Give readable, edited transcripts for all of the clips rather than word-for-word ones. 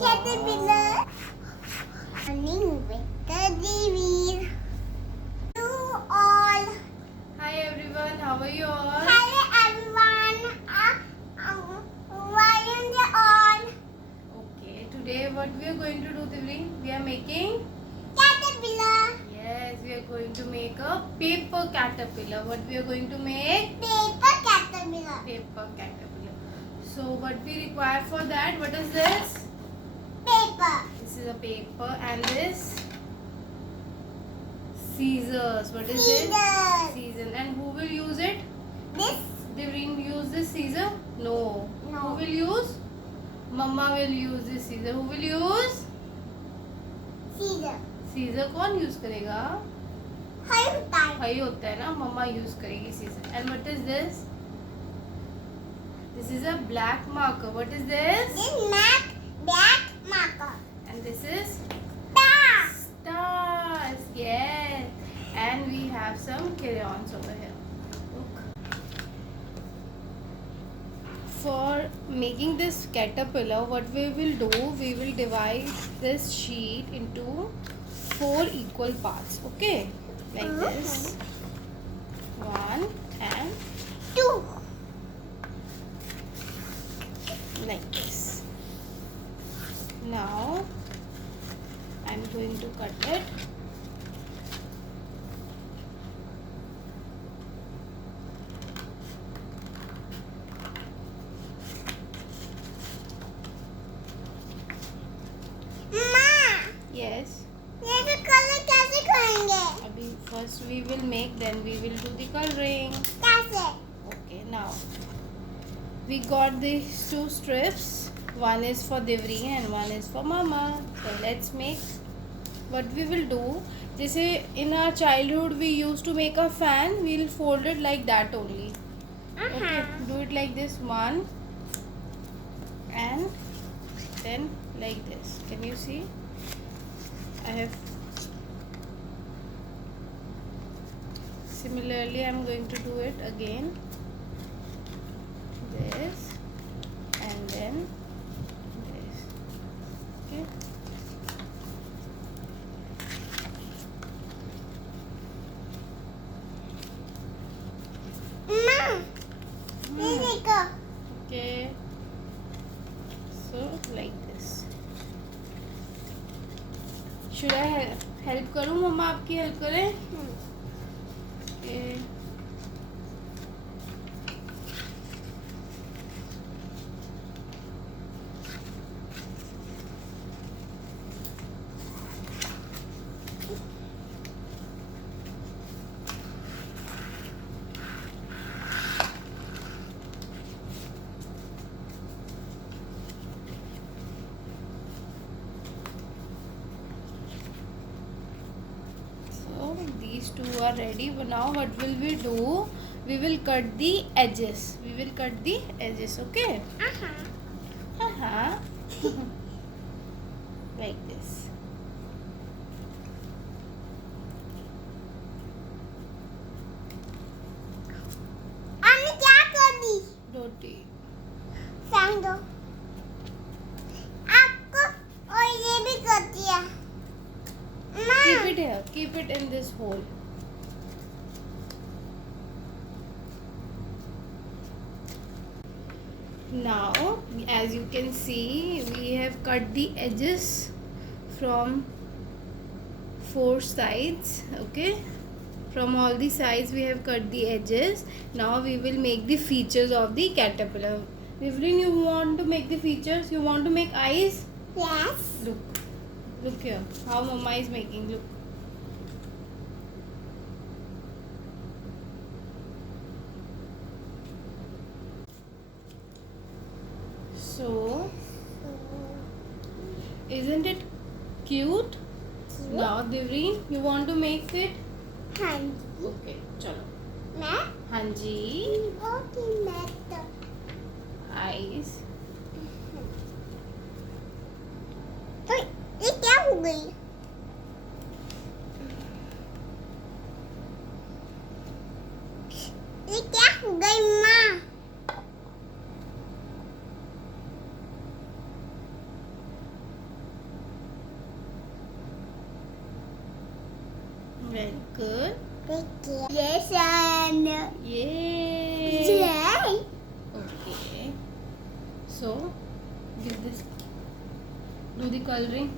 Caterpillar. Running with the Devi. You all. Hi everyone, how are you all? Hello everyone. Why are you all? Okay, today what we are going to do, Divri? We are making. Caterpillar. Yes, we are going to make a paper caterpillar. What we are going to make? Paper caterpillar. Paper caterpillar. So what we require for that? What is this? Paper. This is a paper and this scissors. What is it? Scissors. Scissors. And who will use it? This. Divri use this scissor? No. No. Who will use? Mama will use this scissor. Who will use? Scissor. Scissor कौन use करेगा? How you type? भाई होता है ना, मम्मा use करेगी scissor. And what is this? This is a black marker. What is this? This black marker. And this is Star. stars. Yes. And we have some crayons over here. Look. For making this caterpillar, what we will do, we will divide this sheet into 4 equal parts. Okay, like this. 1 and 2. like this. Now I'm going to cut it. माँ, Yes. ये तो colour कैसे करेंगे? Abhi first we will make, then we will do the coloring. कैसे? Okay, now we got these 2 strips. One is for Divri and one is for Mama. So let's make. What we will do, जैसे in our childhood we used to make a fan, we'll fold it like that only. Okay, do it like this, 1 and then like this. Can you see? I have. Similarly, I'm going to do it again. This and then this. Okay. माँ, ये देखो. Okay. So like this. Should I help करूँ? मम्मा आपकी help करें? Okay. So these 2 are ready. But now what will we do? We will cut the edges. We will cut the edges. Okay. Like this. हमने क्या कर दी? Roti. फेंक दो. आपको और ये भी कर दिया. माँ, Keep it here. Keep it in this hole. Now, as you can see, we have cut the edges from 4 sides. Okay. From all the sides, we have cut the edges. Now we will make the features of the caterpillar. Evelyn, you want to make the features? You want to make eyes? yes. Look here. How Mama is making. Look. So, isn't it cute? Now, Divri, you want to make it? हाँ जी. Okay, चलो. मैं हाँ जी. बहुत ही मैं Eyes. तो ये क्या हो गई? ये क्या हो गई माँ? Very good. Yes, and Yay. yeah. Okay. So, give this. Do the coloring.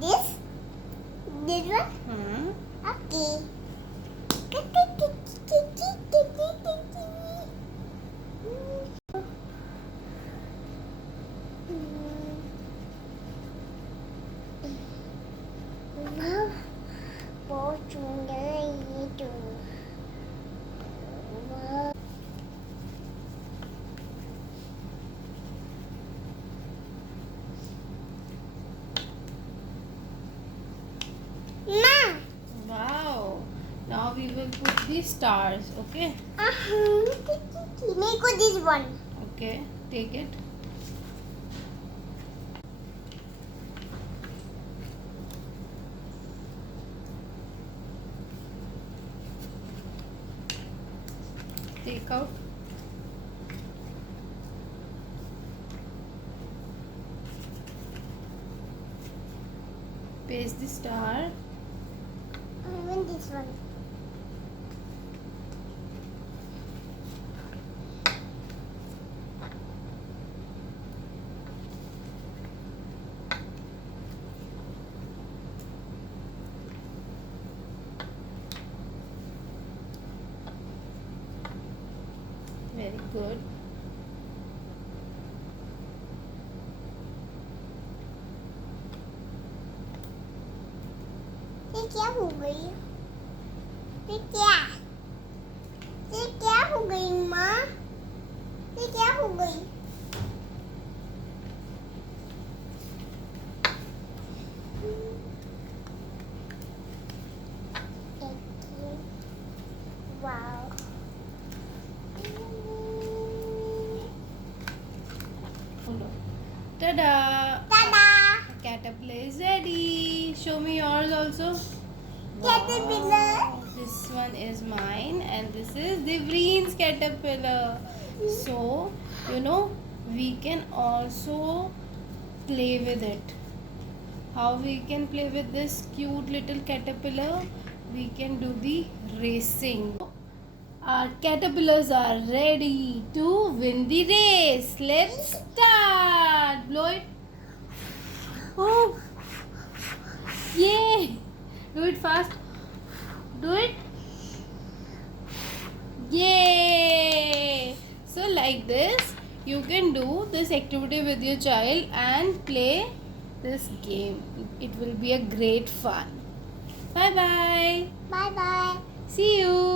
This one. Okay. बहुत सुंदर है ये तो माँ Wow. Now we will put the stars. Okay. मेरे को this one Okay. Take it. Take out. Paste the star. I want this one. Very good. ये क्या हो गई ये क्या हो गई माँ ये क्या हो गई wow Ta-da! Tata Caterpillar is ready. Show me yours also. Caterpillar. Wow, this one is mine and this is Divreen's caterpillar. So, we can also play with it. How we can play with this cute little caterpillar? We can do the racing. Our caterpillars are ready to win the race. Let's start. Blow it. Oh, yay! Do it fast. Do it. Yay! So like this, you can do this activity with your child and play this game. It will be a great fun. Bye bye. Bye bye See you.